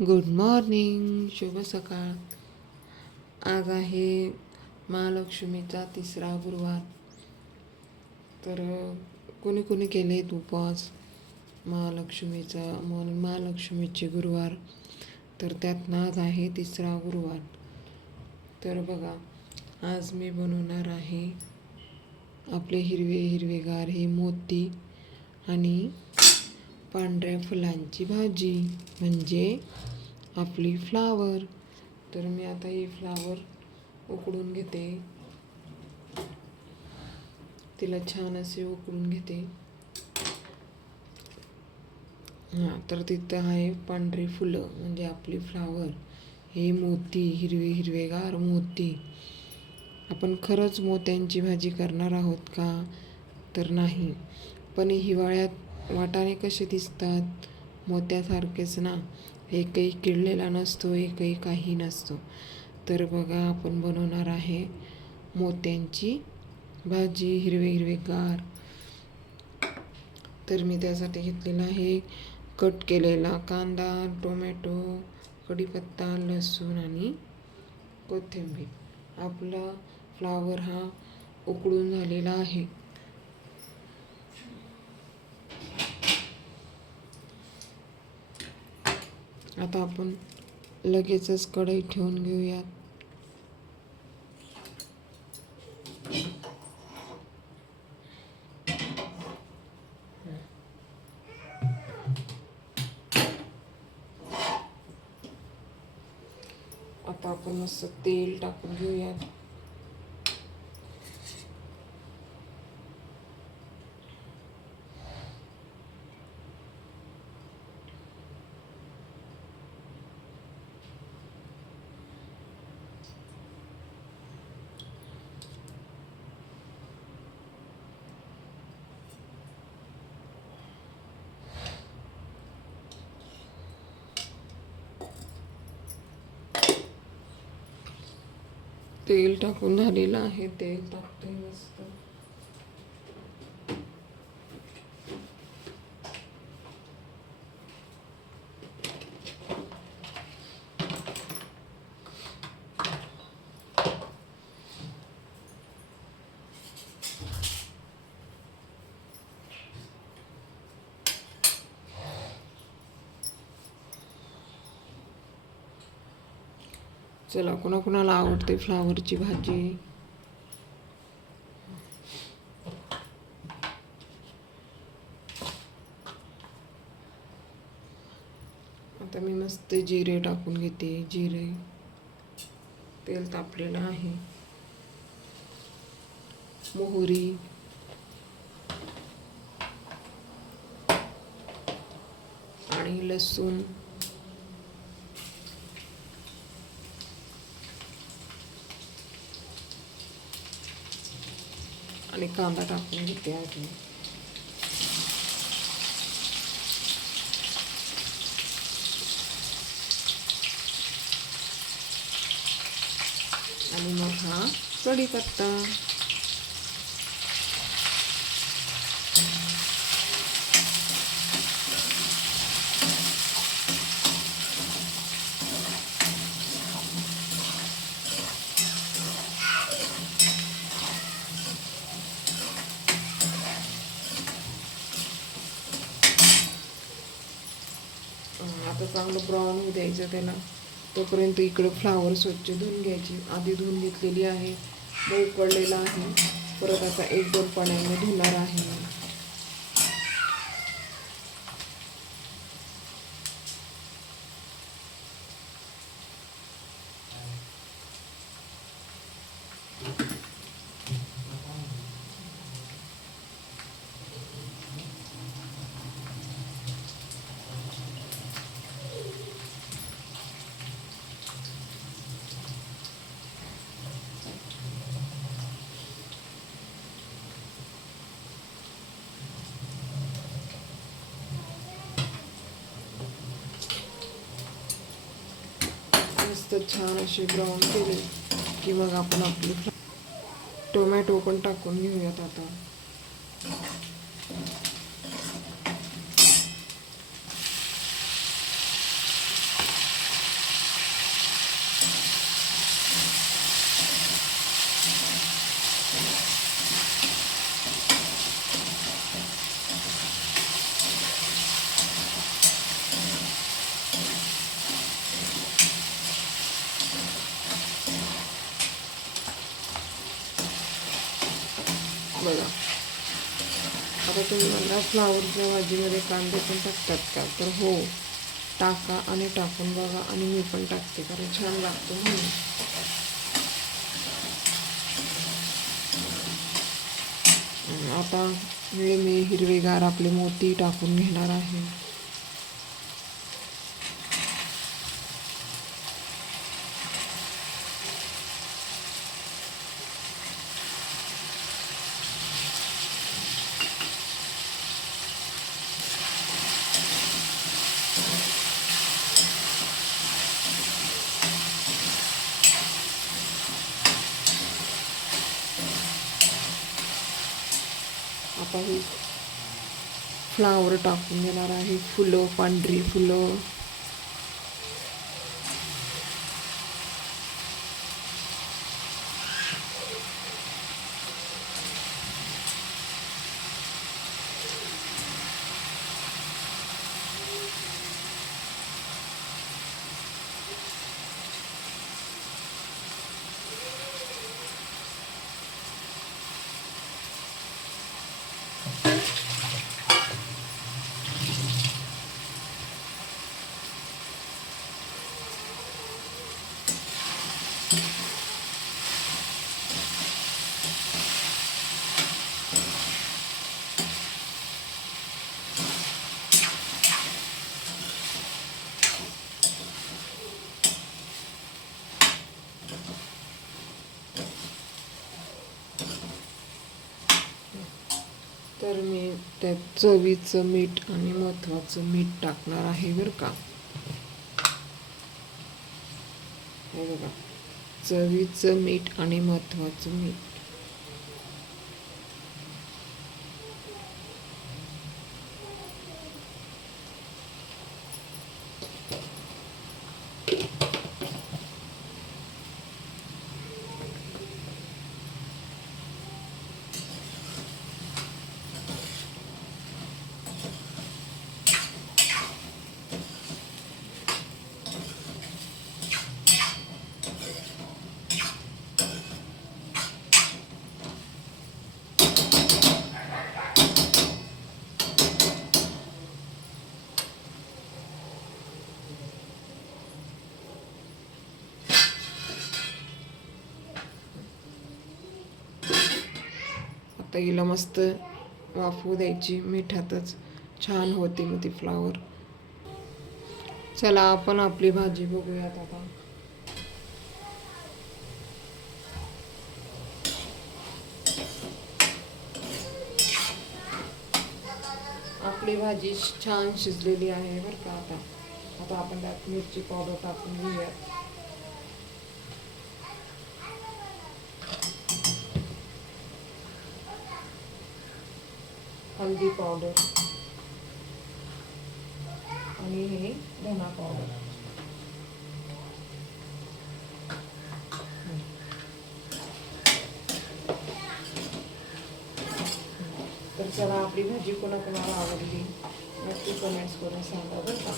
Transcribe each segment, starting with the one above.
Good morning, शुभ सकाळ. आज आहे महालक्ष्मीचा 3रा गुरुवार. तर कोणी कोणी केलेत उपवास महालक्ष्मीचा महालक्ष्मीचे गुरुवार. तर त्यात आज आहे 3रा गुरुवार. तर बघा, आज मी बनवणार आहे आपले हिरवे हिरवेगार हे मोती आणि पांढऱ्या फुलांची भाजी, म्हणजे आपली फ्लावर. तर मी आता ही फ्लावर उकडून घेते, तिला छान असे उकडून घेते. तर तिथं आहे पांढरी फुलं, म्हणजे आपली फ्लावर. हे मोती, हिरवे हिरवेगार मोती. आपण खरंच मोत्यांची भाजी करणार आहोत का? तर नाही. पण हिवाळ्यात वाटाणे कसे दिसतात? मोत्यासारखेच ना. एकही किडलेला नसतो, एकही काही नसतो. तर बघा, आपण बनवणार आहे मोत्यांची भाजी, हिरवे हिरवेगार. तर मी त्यासाठी घेतलेला आहे कट केलेला कांदा, टोमॅटो, कढीपत्ता, लसूण आणि कोथिंबीर. आपला फ्लावर हा उकडून झालेला आहे. आता आपण लगेचच कढई ठेवून घेऊयात. आता आपण मस्त तेल टाकून घेऊयात. तेल टाकून झालेलं आहे. तेल टाकते मस्त. चला, कोणाकोणाला आवडते फ्लावरची भाजी? आता मी मस्त जिरे टाकून घेते. जिरे, तेल तापलेलं आहे. मोहरी, आणि लसूण, आणि कांदा टाकून घेते आधी. आणि मग हा कढीपत्ता. आता चांगलं ब्राऊन होऊ द्यायचं त्याला. तोपर्यंत इकडं फ्लावर स्वच्छ धुवून घ्यायची. आधी धुवून घेतलेली आहे, मग उकडलेला आहे. परत आता 1-2 पाण्याने धुणार आहे. मस्त छान असे ब्राऊन केले की मग आपण आपले टोमॅटो पण टाकून घेऊयात आता. बघा. आता तुम्ही मला फ्लावरच्या भाजीमध्ये कांदे पण टाकतात का, तर हो टाका आणि टाकून बघा. आणि मी पण टाकते कारण छान लागतो म्हणून. आता मी हिरवेगार आपले मोती टाकून घेणार आहे. आता ही फ्लावर टाकून घेणार आहे. फुलं, पांढरी फुलं. तर मी त्यात चवीचं मीठ आणि महत्त्वाचं मीठ टाकणार आहे बरं का. हे बघा, चवीचं मीठ आणि महत्त्वाचं मीठ. आता हिला मस्त वाफवू द्यायची मिठातच. छान होते मग ती फ्लावर. चला आपण आपली भाजी बघूयात आता. आपली भाजी छान शिजलेली आहे बरं का. आता आपण त्यात मिरची पावडर टाकून घेऊयात. हल्दी पावडर आणि हे धना पावडर. तर चला, आपली भाजी कोणाकोणाला आवडली नक्की कमेंट्स करून सांगा बरं का.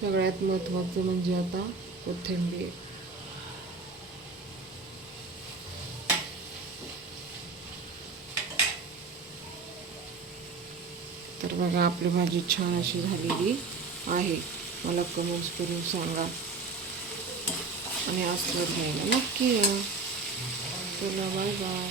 सगळ्यात महत्त्वाचं म्हणजे आता कोथिंबीर. तर बघा, आपली भाजी छान अशी झालेली आहे. मला कमेंट्स करून सांगा आणि आस्वाद घ्यायला नक्की या. चला, बाय बाय.